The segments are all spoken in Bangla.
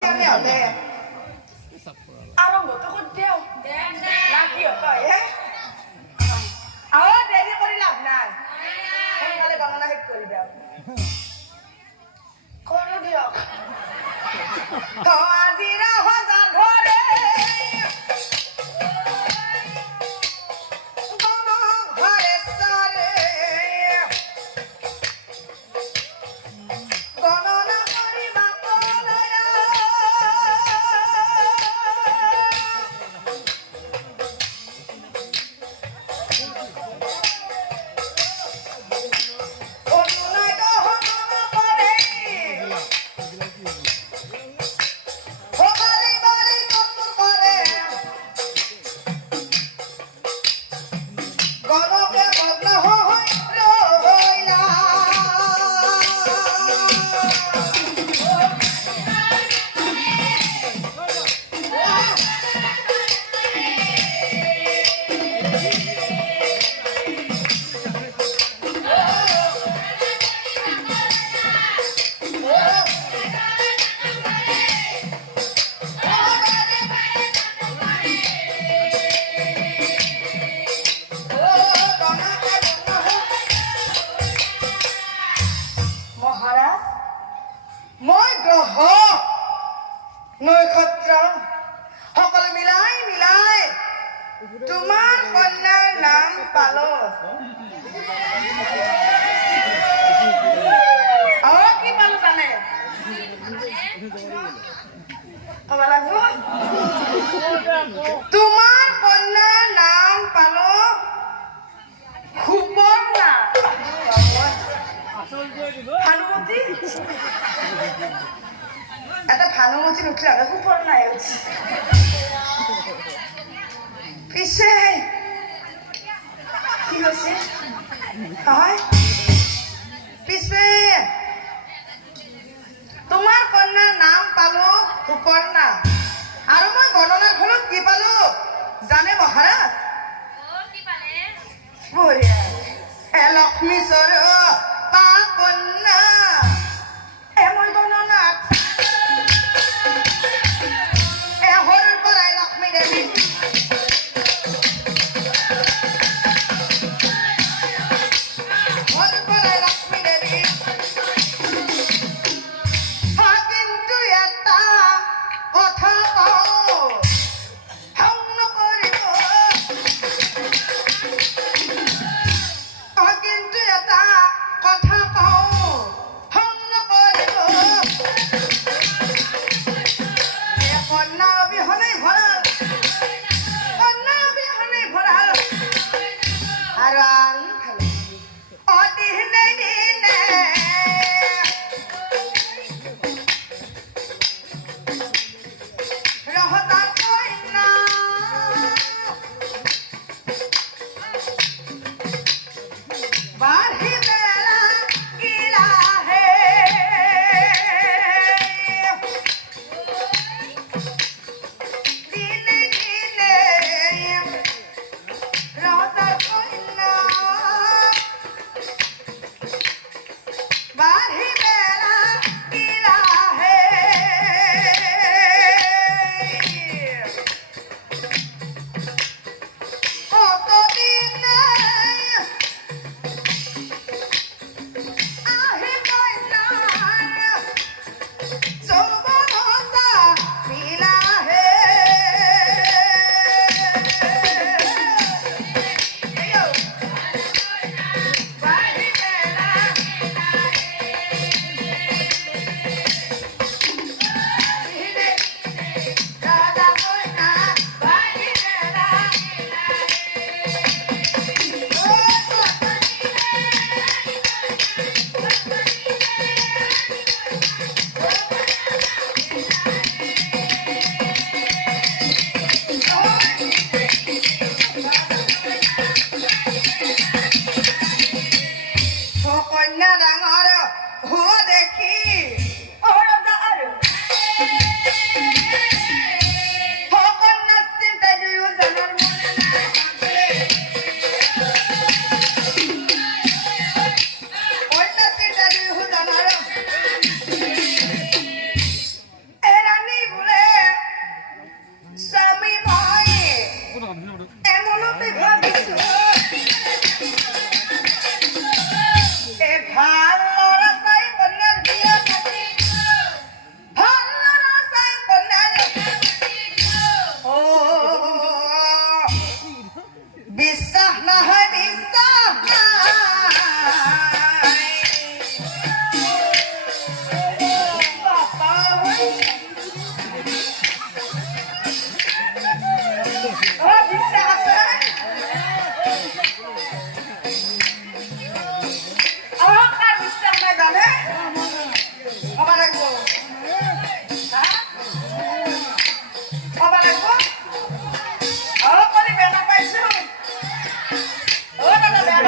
แล้วแน่อารมณ์หมดทุกคนเดียวรักเกี่ยวต่อยเฮ้เอาเดี๋ยวนี้คนที่หลับนานคนอะไรบางอะไรให้เกิดแบบคนเดียวก็อาซีรา ะ নক্ষত্ৰ সকলো মিলাই মিলাই। তোমার কন্যার নাম পাল। কি পালো জানে ক'ব লাগিব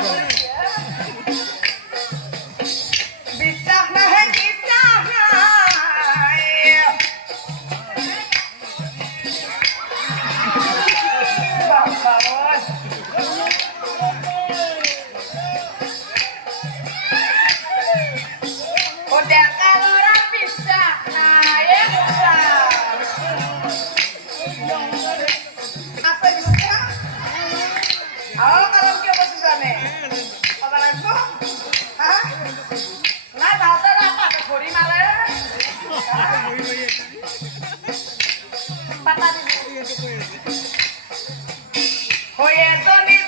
Bravo. Hoy es domingo.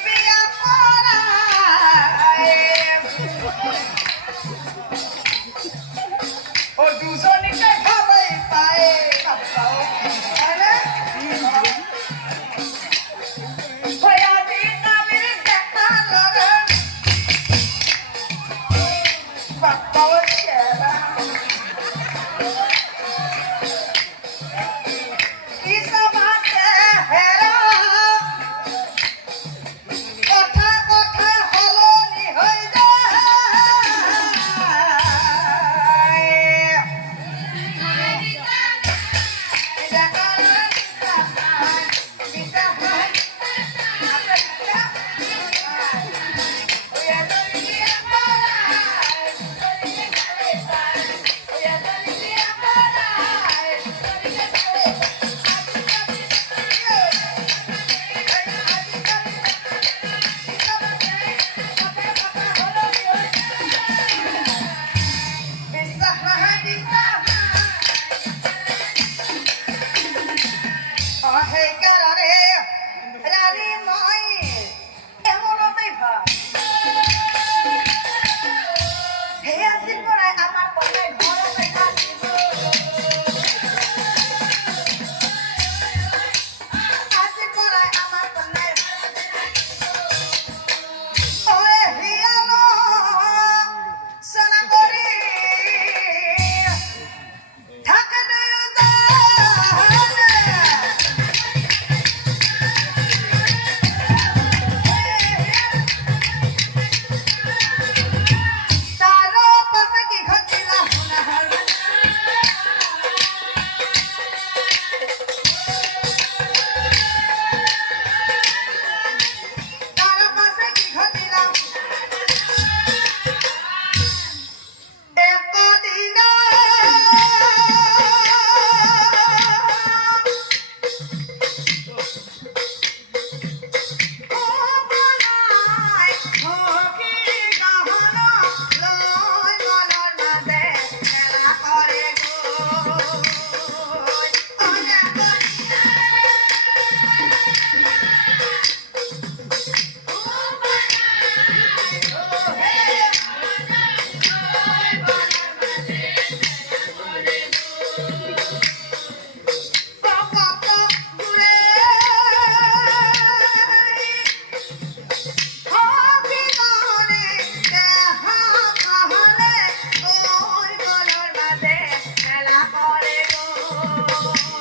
Oh.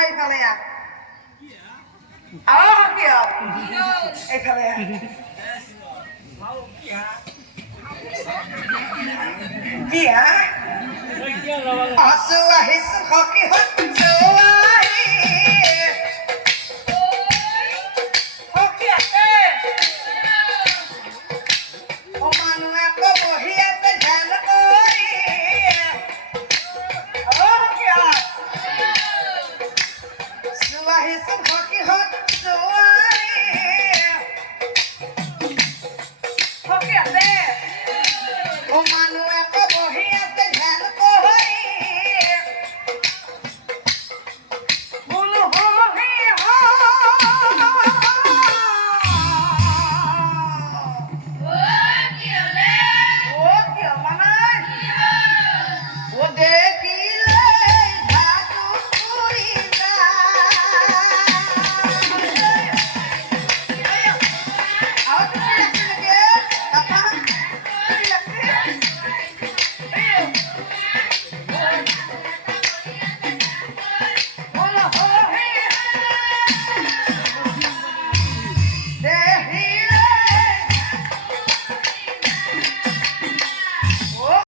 এইফালে আহ আহ সখী হ এইফালে আহ কি হা আছো আহিছো সখী